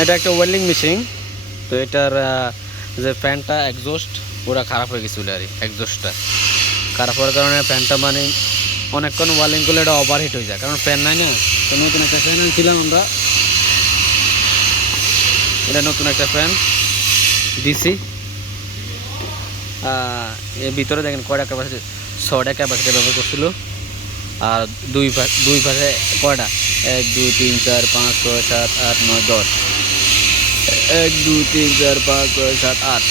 এটা একটা welding machine তো এটার যে ফ্যানটা একজস্ট পুরো খারাপ হয়ে গেছিল আর একজস্টটা খারাপ হওয়ার কারণে ফ্যানটা মানে অনেকক্ষণ ওয়ালিং করলে এটা ওভারহিট হয়ে যায়। কারণ ফ্যান নাই না, তো নতুন একটা ফ্যান আনছিলাম আমরা। এটা নতুন একটা ফ্যান ডিসি এর ভিতরে দেখেন কয়টা ক্যাপাসিটি ছয়টা ক্যাপাসিটি ব্যবহার করছিল। আর দুই দুই পাশে কয়টা? এক, দুই, তিন, চার, পাঁচ, ছয়, সাত, আট, নয়, দশ। এক, দুই, তিন, চার, পাঁচ, ছয়, সাত, আট।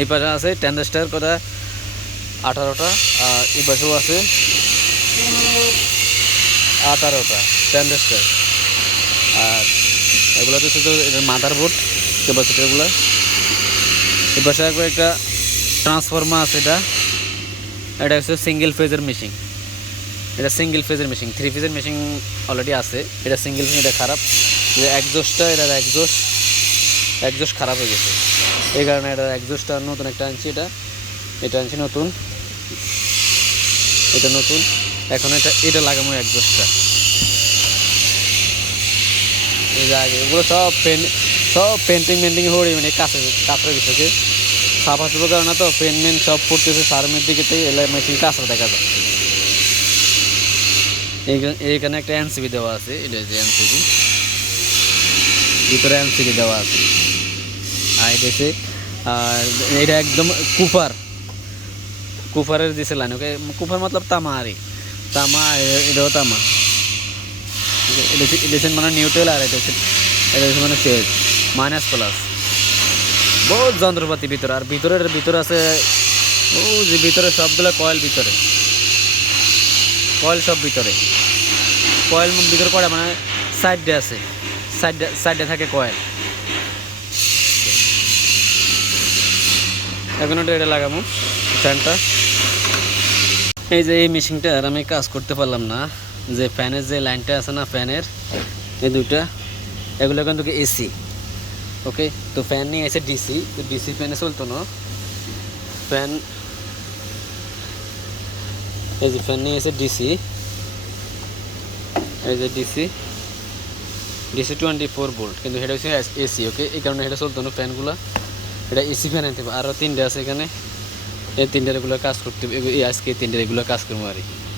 এই পাশে আছে টেন্ডাস্টার কটা? আঠারোটা। আর এই পাশেও আছে আঠারোটা টেন্ডাস্টার আর এগুলো তো শুধু এটার মাদার বোর্ড, ক্যাপাসিটারগুলো। এই পাশে একটা ট্রান্সফর্মার আছে এটা। এটা হচ্ছে সিঙ্গেল ফেজের মেশিন। এটা সিঙ্গেল ফেজের মেশিন থ্রি ফেজের মেশিন অলরেডি আছে। এটা সিঙ্গেল ফেজ এটা খারাপ। যে একজোস্টটা এটা একজোস্ট একজোস্ট খারাপ হয়ে গেছে। এই কারণে এটা একজোস্টটা নতুন একটা আনছি এটা। এটা আনছি নতুন। এটা নতুন। এখন এটা এটা লাগানো একজোস্টটা এই যে আগে, এগুলো সব পেন সব পেন্টিং মেন্টিং হয়ে মানে কাছে কাছের বিষয়কে। সাফা সুফা কারণে তো পেন মেন সব পড়তেছে, সারমের দিকে এলে মেশিন কাঁচরা দেখা যায়। এইখানে একটা এনসিবি দেওয়া আছে। এটা যে এনসিবি ভিতরে এনসিবি দেওয়া আছে। আর এটা হচ্ছে, আর এটা একদম কুফার। কুফারের দিছে লাইন, ওকে? কুফার মতলব তামা আরে তামা এটাও তামা এটা হচ্ছে- মানে নিউট্রাল আর এটা হচ্ছে এটা মানে ফেজ, মাইনাস প্লাস। বহুত যন্ত্রপাতি ভিতরে। আর ভিতরের ভিতরে আছে ও যে ভিতরে সবগুলো কয়েল ভিতরে। কয়েল সব ভিতরে। কয়েল ভিতরে কয়টা মানে সাইডে আছে। সাইডে সাইডে থাকে কয়েল। এখন ওটা এটা লাগাবো, ফ্যানটা। এই যে এই মেশিনটা, আর আমি কাজ করতে পারলাম না। যে ফ্যানের যে লাইনটা আছে না ফ্যানের, এই দুইটা, এগুলো কিন্তু এসি। ওকে, তো ফ্যান নিয়ে এসে ডিসি, তো ডিসি ফ্যানে চলতো না। ফ্যান এই যে ফ্যান নিয়ে এসে ডিসি এই যে DC DC twenty four volt কিন্তু এটা হচ্ছে এসি ওকে এই কারণে এটা চলতো না ফ্যানগুলো। এটা এসি ফ্যান আনতে হবে। আরও তিনটে আছে এখানে। এই তিনটে এগুলো কাজ করতে হবে। আজকে তিনটে এগুলো কাজ করব আর কি।